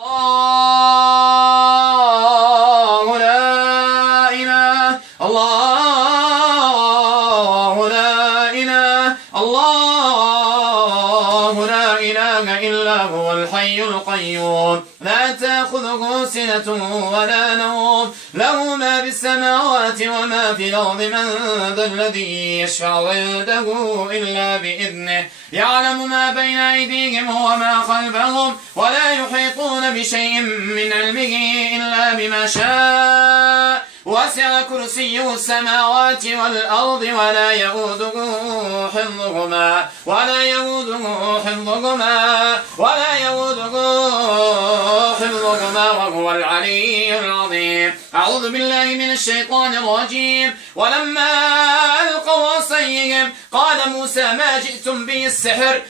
الله لا إله الله لا إله الله لا إله إلا هو الحي القيوم لا تأخذه سنة ولا نوم له ما في السماوات وما في الأرض من ذا الذي يشفع عنده إلا بإذنه يعلم ما بين أيديهم وما خلفهم ولا يحيطون بشيء من علمه إلا بما شاء وسع كرسيه السماوات والأرض ولا يؤوده حفظهما وهو العلي العظيم. أعوذ بالله من الشيطان الرجيم. ولما ألقوا عصيهم قال موسى ما جئتم به السحر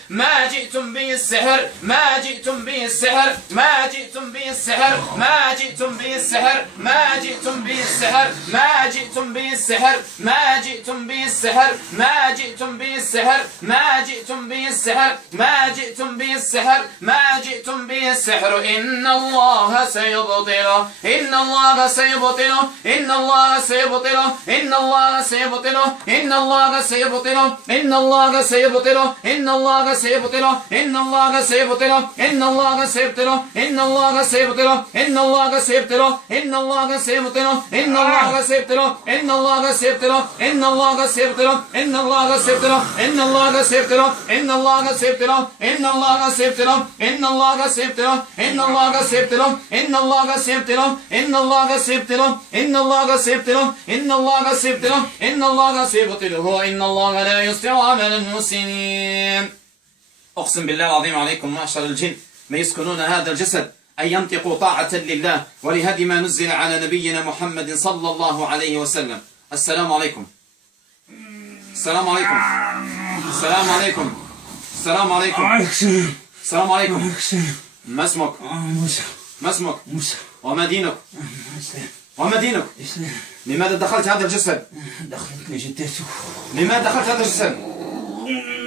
إن الله سيبطله إن الله لا يصلح عمل المسلمين. أقسم بالله العظيم عليكم معشر الجن ما يسكنون هذا الجسد أن ينطقوا طاعة لله ولهدي ما نزل على نبينا محمد صلى الله عليه وسلم. السلام عليكم. السلام عليكم. السلام عليكم. السلام عليكم. السلام عليكم. ما اسمك؟ ما اسمك؟ وما دينك؟ وما دينك؟ لماذا دخلت هذا الجسد؟ دخلت لجدته. لماذا دخلت هذا الجسد؟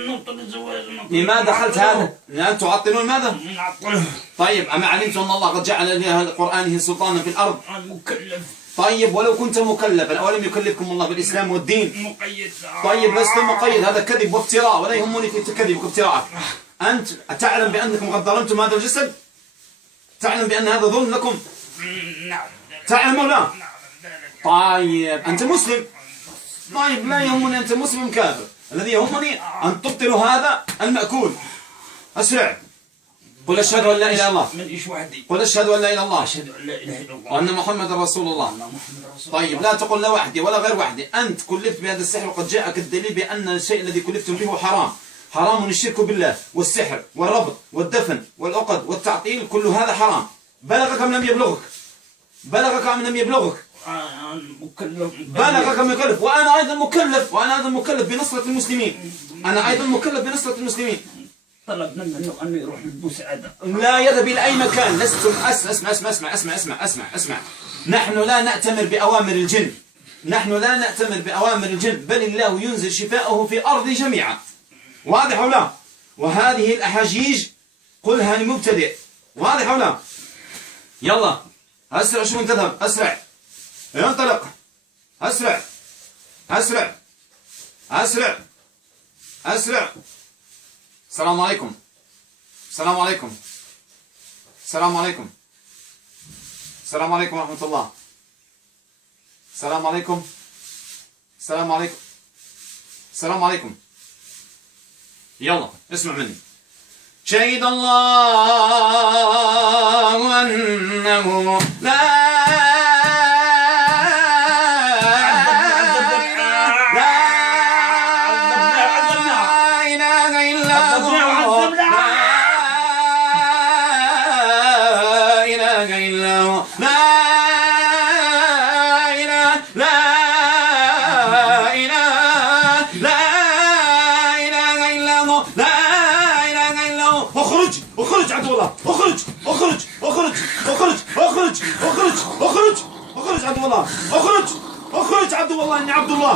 نبطل الزواج. لماذا دخلت هذا؟ لأن تعطلون ماذا؟ نعطله. طيب أما علمت أن الله قد جعل لقرآنه سلطانا في الأرض؟ مكلف. طيب ولو كنت مكلفا أولم يكلفكم الله بالإسلام والدين؟ مقيد. طيب لست مقيد، هذا كذب وافتراء ولا يهمني في كذبك وافتراءك. أنت تعلم بأنكم قد ظلمتم هذا الجسد؟ تعلم بأن هذا ظلم لكم؟ نعم. تعلم ولا؟ نعم. طيب أنت مسلم. طيب لا يهمني أنت مسلم كافر، الذي يهمني أن تبطلوا هذا المأكول. أسرع. قل أشهد أن لا إله إلا الله. من إيش وحدي. قل أشهد أن لا إله إلا الله. أشهد أن لا إله إلا الله. وأن محمد رسول الله. طيب لا تقل لا وحدي ولا غير وحدي، أنت كلفت بهذا السحر وقد جاءك الدليل بأن الشيء الذي كلفتم به حرام. حرام الشرك بالله والسحر والربط والدفن والعقد والتعطيل، كل هذا حرام. بلغك أم لم يبلغك؟ بلغك أم لم يبلغك؟ مكلف. بلغك مكلف. وأنا أيضا مكلف بنصرة المسلمين. أنا أيضا مكلف بنصرة المسلمين. طلبنا منه أن يروح للمساعدة. لا يذهب إلى أي مكان. لستم اسمع. نحن لا نأتمر بأوامر الجن. بل الله ينزل شفاءه في الأرض جميعا. واضح أو لا؟ وهذه الأحاجيج قلها لمبتدئ. واضح أو لا؟ يلا أسرع. شو تذهب؟ أسرع. انطلق. أسرع. السلام عليكم. السلام عليكم ورحمة الله. السلام عليكم. يلا اسمع مني. شهد الله أنه لا اخرج عدو الله. اخرج عدو الله. اني عبد الله.